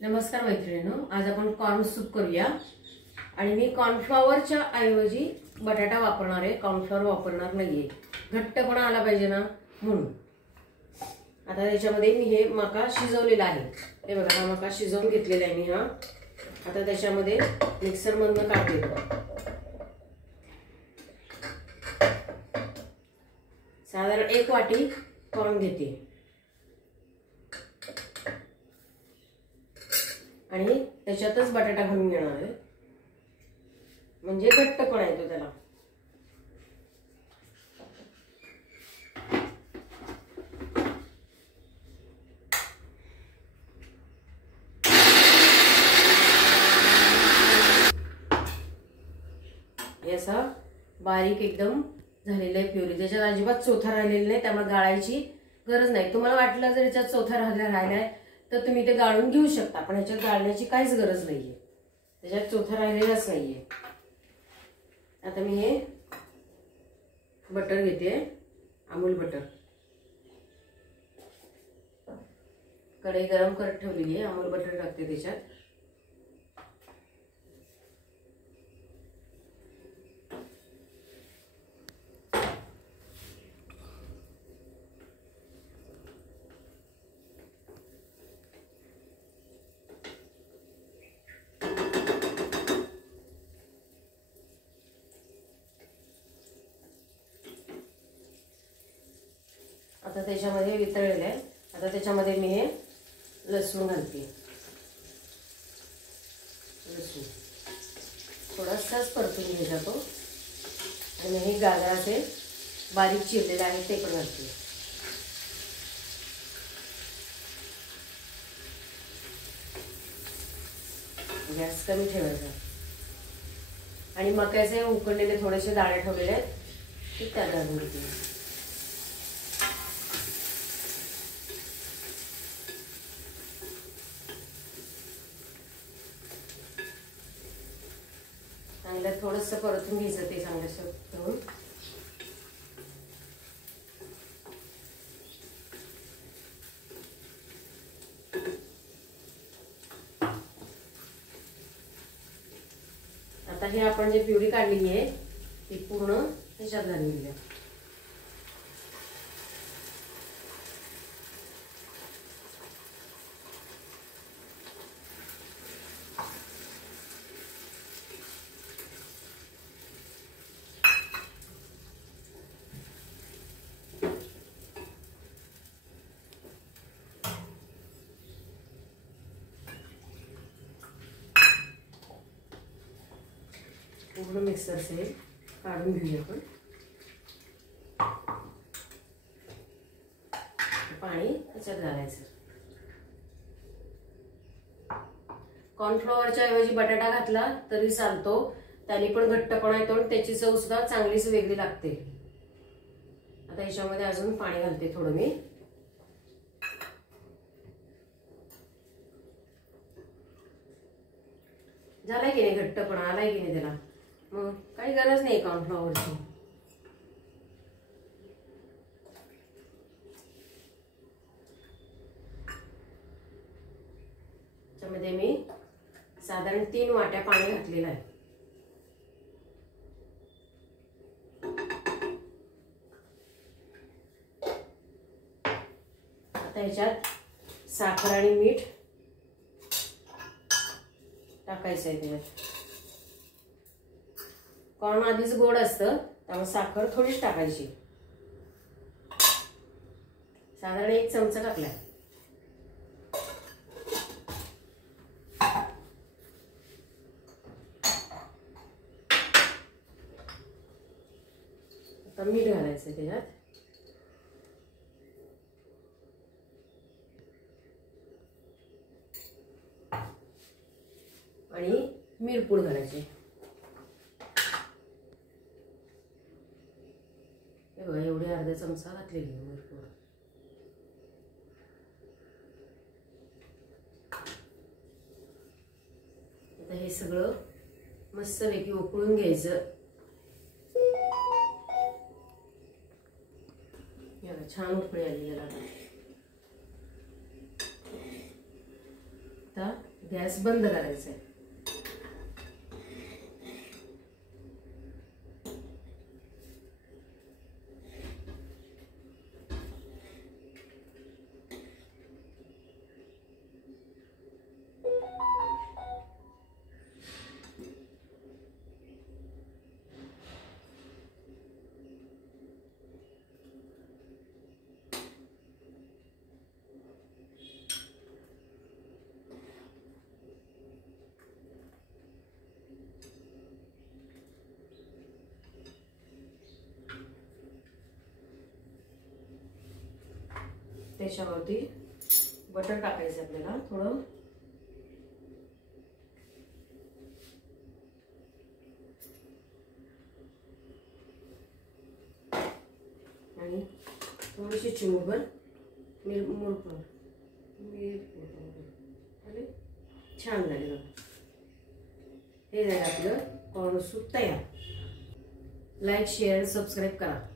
नमस्कार मैत्रिणींनो, आज आपण कॉर्न सूप करूया। आणि मी कॉर्नफ्लॉवरच्या ऐवजी बटाटा वापरणार आहे, कॉर्नफ्लॉवर वापरणार नाहीये। घट्टपणा आला पाहिजे ना म्हणून। आता त्याच्यामध्ये मी हे मका शिजवलेला आहे, हे बघा, हा मका शिजवून घेतलेला आहे मी। हा आता त्याच्यामध्ये मिक्सर मधून काढते। साधारण 1 वाटी कॉर्न घेते आणि त्याच्यातच बटाटा घालून घेणार आहे, म्हणजे घट्टपणा येतो त्याला। असा बारीक एकदम झालेला आहे प्युरी, त्याच्यात अजिबात चोथा राहिलेला नाही, त्यामुळे गाळायची गरज नाही। तुम्हाला वाटलं जर याच्यात चोथा राहिलाय तर तुम्ही ते गाळून घेऊ शकता, पण याच्यात गाळण्याची काहीच गरज नाहीये, त्याच्यात चोथा राहिलेलाच नाहीये। आता मी हे बटर घेते, अमूल बटर। कढई गरम करत ठेवलेली आहे, अमूल बटर टाकते त्याच्यात। आता त्याच्यामध्ये वितळलेलं आहे, आता त्याच्यामध्ये मी हे लसूण घालते। लसूण थोडासाच परतून घ्यायचा तो, आणि हे गाजराचे बारीक चिरलेले आहे ते पण घालते। गॅस कमी ठेवायचा, आणि मक्याचे उकडलेले थोडेसे दाणे ठेवलेले आहेत ते त्यात घालून घेते। चांगलं थोडस परतून घ्यायचं ते चांगलं ठेवून। आता हे आपण जे प्युरी काढलेली आहे ती पूर्ण त्याच्यात घालून घेऊया। पूर्ण मिक्सर से काढून घेऊया आपण। पाणी त्याच्यात घालायचं। कॉर्नफ्लॉवरच्या ऐवजी बटाटा घातला तरी चालतो, त्याने पण घट्टपणा येतो आणि त्याची चव सुद्धा चांगलीच वेगळी लागते। आता याच्यामध्ये अजून पाणी घालते थोडं मी। झालाय की नाही घट्टपणा, आलाय की नाही त्याला, मग काही गरज नाही कॉर्नफ्लॉवरची। त्यामध्ये मी साधारण 3 वाट्या पाणी घातलेलं आहे। आता ह्याच्यात साखर आणि मीठ टाकायचं आहे त्याच्यात। कॉर्न आधीच गोड असतं, त्यामुळे साखर थोडीच टाकायची, साधारण 1 चमचा टाकलाय। आता मीठ घालायचं त्याच्यात, आणि मिरपूड घालायची। एवढे अर्धा चमचा घातलेली मिरपूड। आता हे सगळं मस्तपैकी उकळून घ्यायचं। छान उकळी आली याला। आता गॅस बंद करायचा आहे. त्याच्यावरती बटर टाकायचं आपल्याला थोडं. आणि थोडीशी चिमूटभर मिरपूड. छान झाले बघा. हे झालं आपलं कॉर्न सूप तयार. लाईक शेअर सबस्क्राईब करा.